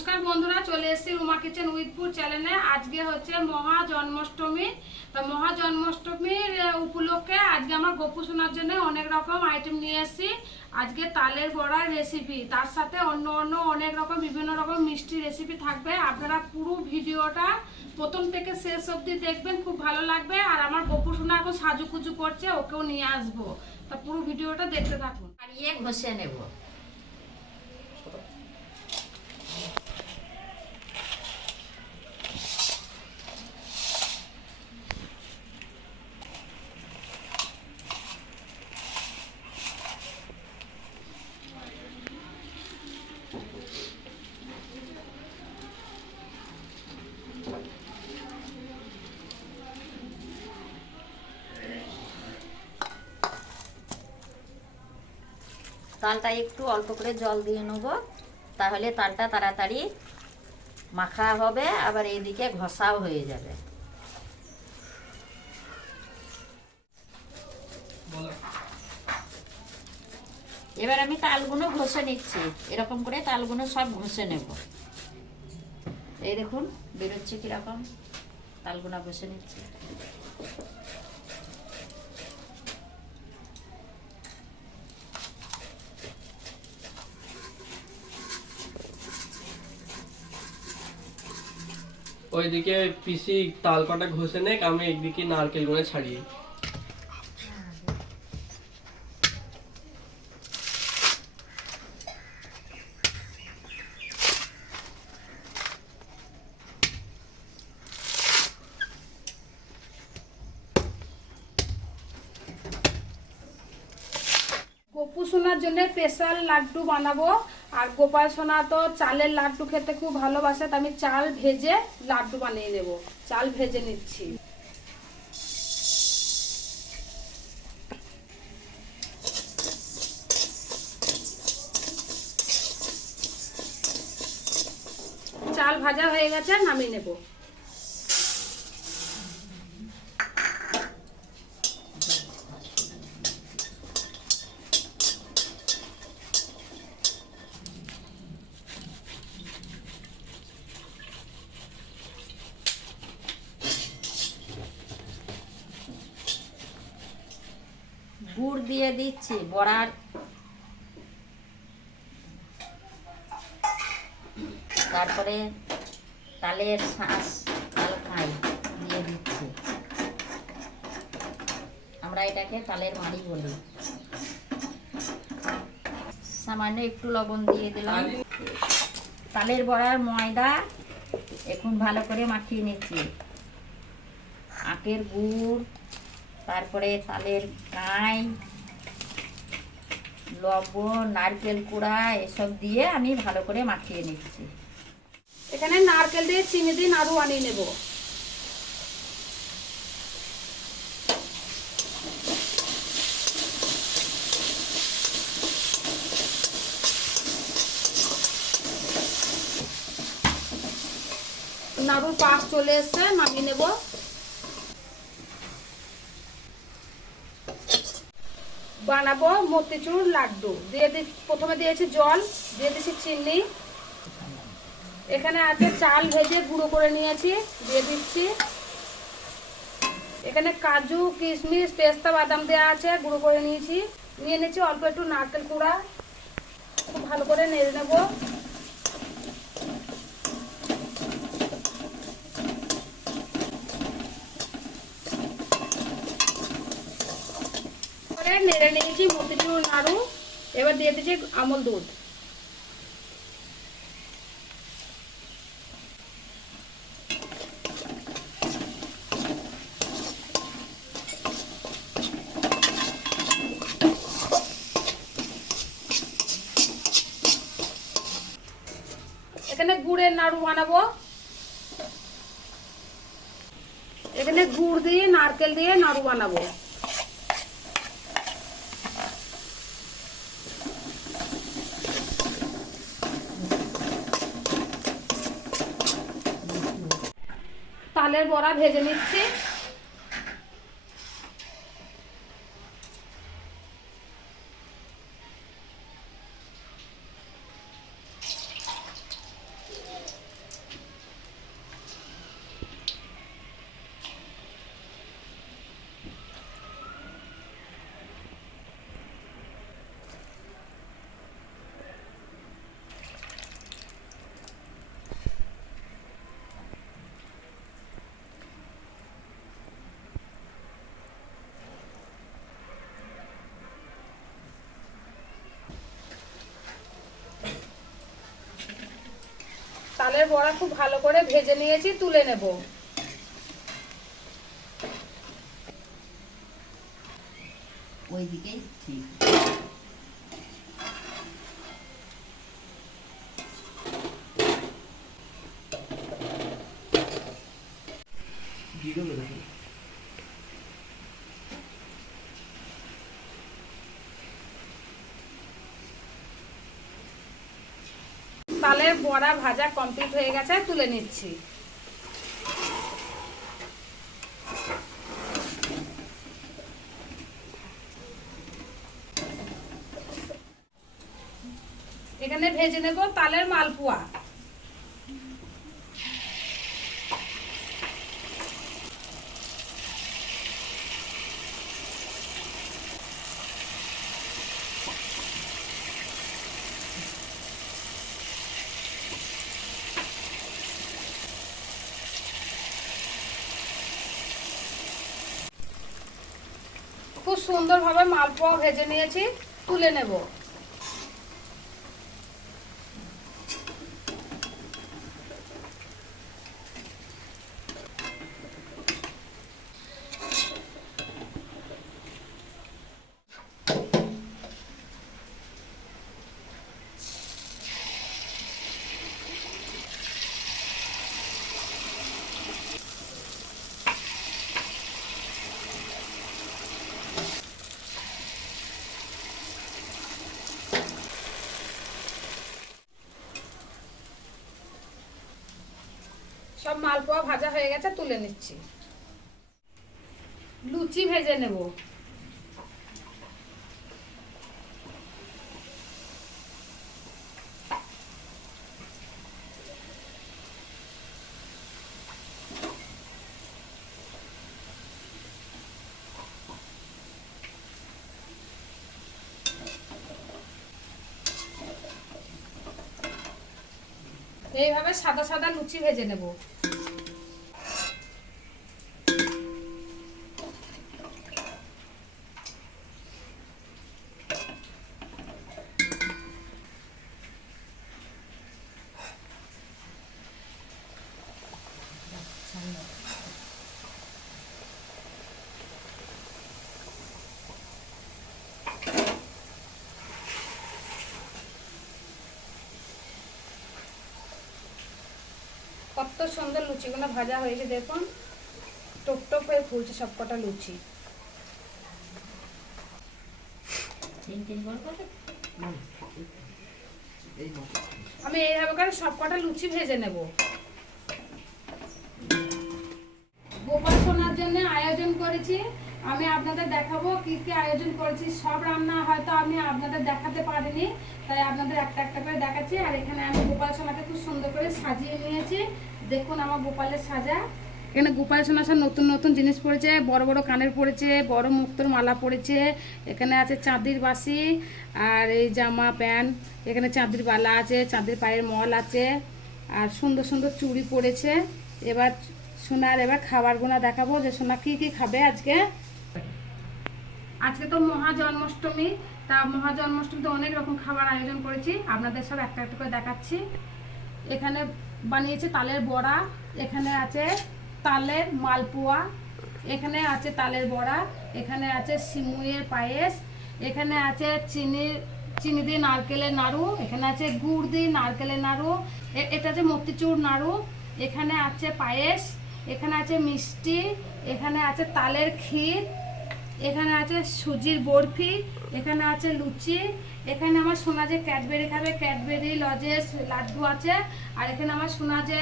নমস্কার বন্ধুরা, চলে এসেছি রুমা কিচেন উইথপুর চ্যানেলে। আজকে হচ্ছে মহা জন্মাষ্টমী তো মহা জন্মাষ্টমীর উপলক্ষে আজকে আমার গপু শোনার জন্য অনেক রকম আইটেম নিয়ে এসেছি। আজকে তালের বড়ার রেসিপি তার সাথে অন্য অন্য অনেক রকম, বিভিন্ন রকম মিষ্টি রেসিপি থাকবে। আপনারা পুরো ভিডিওটা প্রথম থেকে শেষ অবধি দেখবেন, খুব ভালো লাগবে। আর আমার গপু শোনা এখন সাজুকুজু করছে, ওকেও নিয়ে আসব। তা পুরো ভিডিওটা দেখতে থাকুন। আর ইয়ে ঘষে নেব। তালটা একটু অল্প করে জল দিয়ে নেব। তাহলে তালটা তাড়াতাড়ি মাখা হবে, আবার এইদিকে ঘষাও হয়ে যাবে। এবার আমি তালগুলো ঘষে নিচ্ছি। এরকম করে তালগুলো সব ঘষে নেব। এই দেখুন, বেরোচ্ছে কীরকম। তালগুলো ঘষে নিচ্ছি। ওইদিকে পিসি তালপাটা ঘষে নেক আমি একদিকে নারকেলগুলো ছাড়িয়ে গোপু সোনার জন্য স্পেশাল লাড্ডু বানাবো। আর গোপাল সোনা তো চালের লাড্ডু খেতে খুব ভালোবাসে, তো আমি চাল ভেজে লাড্ডু বানিয়ে নেব। চাল ভেজে নিচ্ছি। চাল ভাজা হয়ে গেছে, নামিয়ে নেব। গুড় দিয়ে দিচ্ছি, বড়ার। তারপরে তালের শাঁস তাল দিয়ে দিচ্ছি। আমরা এটাকে তালের মাড়ি বলি। সামান্য একটু লবণ দিয়ে দিলাম। তালের বড়ার ময়দা এখন ভালো করে মাখিয়ে নিচ্ছি। আখের গুড় তারপরে তালের কাই লবণ, নারকেল কুড়া, এসব দিয়ে আমি ভালো করে মাখিয়ে নিচ্ছি। এখানে নারকেল দিয়ে চিনি দিয়ে নাড়ু আনিয়ে নেব। নাড়ুর পাশ চলে এসছে নামিয়ে নেব। বানাবো মতিচুর লাড্ডু। দিয়ে প্রথমে দিয়েছি জল, দিয়ে দিচ্ছি চিনি। এখানে আছে চাল ভেজে গুঁড়ো করে নিয়েছি, দিয়ে দিচ্ছি। এখানে কাজু, কিশমিশ, পেস্তা, বাদাম দেওয়া আছে, গুঁড়ো করে নিয়েছি। নিয়ে নিয়েছি অল্প একটু নারকেল কুড়া। খুব ভালো করে নেড়ে নেব। নেড়ে নিয়েছি মতিচুর নাড়ু এবার দিয়ে দিচ্ছি আমল দুধ। এখানে গুড়ের নাড়ু বানাবো। এখানে গুড় দিয়ে, নারকেল দিয়ে নাড়ু বানাবো। তালের বড়া ভেজে নিচ্ছি। তালের বড়া খুব ভালো করে ভেজে নিয়েছি তুলে নেব। ওইদিকেই ঠিক। তালের বড়া ভাজা কমপ্লিট হয়ে গেছে তুলে নিচ্ছি। এখানে ভেজে নেব তালের মালপোয়া খুব সুন্দরভাবে মালপোয়া ভেজে নিয়েছি তুলে নেব সব মালপোয়া ভাজা হয়ে গেছে, তুলে নিচ্ছি। লুচি ভেজে নেব। এইভাবে সাদা সাদা লুচি ভেজে নেব। কত সুন্দর লুচিগুলো ভাজা হয়েছে দেখুন। টপ টপ হয়ে ফুলছে সবকটা লুচি। আমি এইভাবে করে সবকটা লুচি ভেজে নেব। জন্য আয়োজন করেছি। আমি আপনাদের দেখাবো কি কি আয়োজন করেছি। সব রান্না হয়তো আমি আপনাদের দেখাতে পারিনি, তাই আপনাদের একটা একটা করে দেখাচ্ছি। আর এখানে আমি গোপাল সোনাকে খুব সুন্দর করে সাজিয়ে নিয়েছি। দেখুন আমার গোপালের সাজা। এখানে গোপাল সোনা সব নতুন নতুন জিনিস পড়েছে, বড় বড় কানের পড়েছে, বড় মুক্তোর মালা পড়েছে, এখানে আছে চাঁদির বাসি আর এই জামা, প্যান্ট, এখানে চাঁদির বালা আছে, চাঁদির পায়ের মল আছে, আর সুন্দর সুন্দর চুড়ি পড়েছে। এবার সোনার এবার খাবার খাবারগুলো দেখাবো যে সোনা কি কি খাবে আজকে। আজকে তো মহা জন্মাষ্টমী তা মহা জন্মাষ্টমীতে অনেক রকম খাবার আয়োজন করেছি। আপনাদের সব একটা একটা করে দেখাচ্ছি। এখানে বানিয়েছে তালের বড়া, এখানে আছে তালের মালপোয়া, এখানে আছে তালের বড়া, এখানে আছে সিমুইয়ের পায়েস, এখানে আছে চিনি চিনি দিয়ে নারকেলের নাড়ু, এখানে আছে গুড় দিয়ে নারকেলের নাড়ু এটা আছে মতিচুর নাড়ু, এখানে আছে পায়েস এখানে আছে মিষ্টি, এখানে আছে তালের ক্ষীর, এখানে আছে সুজির বরফি, এখানে আছে লুচি, এখানে আমার সোনা যে ক্যাডবেরি খাবে, ক্যাডবেরি, লজেস, লাড্ডু আছে, আর এখানে আমার সোনা যে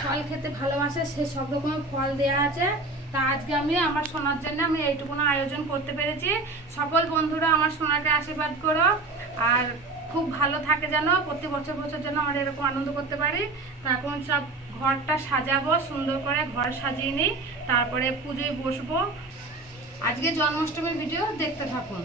ফল খেতে ভালোবাসে, সে সব রকমের ফল দেওয়া আছে। তা আজকে আমি, আমার সোনার জন্য আমি এইটুকুনো আয়োজন করতে পেরেছি। সকল বন্ধুরা আমার সোনাকে আশীর্বাদ করো, আর খুব ভালো থাকে যেন, প্রতি বছর বছর যেন আমরা এরকম আনন্দ করতে পারি। তা এখন সব ঘরটা সাজাবো, সুন্দর করে ঘর সাজিয়ে নিই, তারপরে পুজোয় বসবো। আজকে জন্মাষ্টমীর ভিডিও দেখতে থাকুন।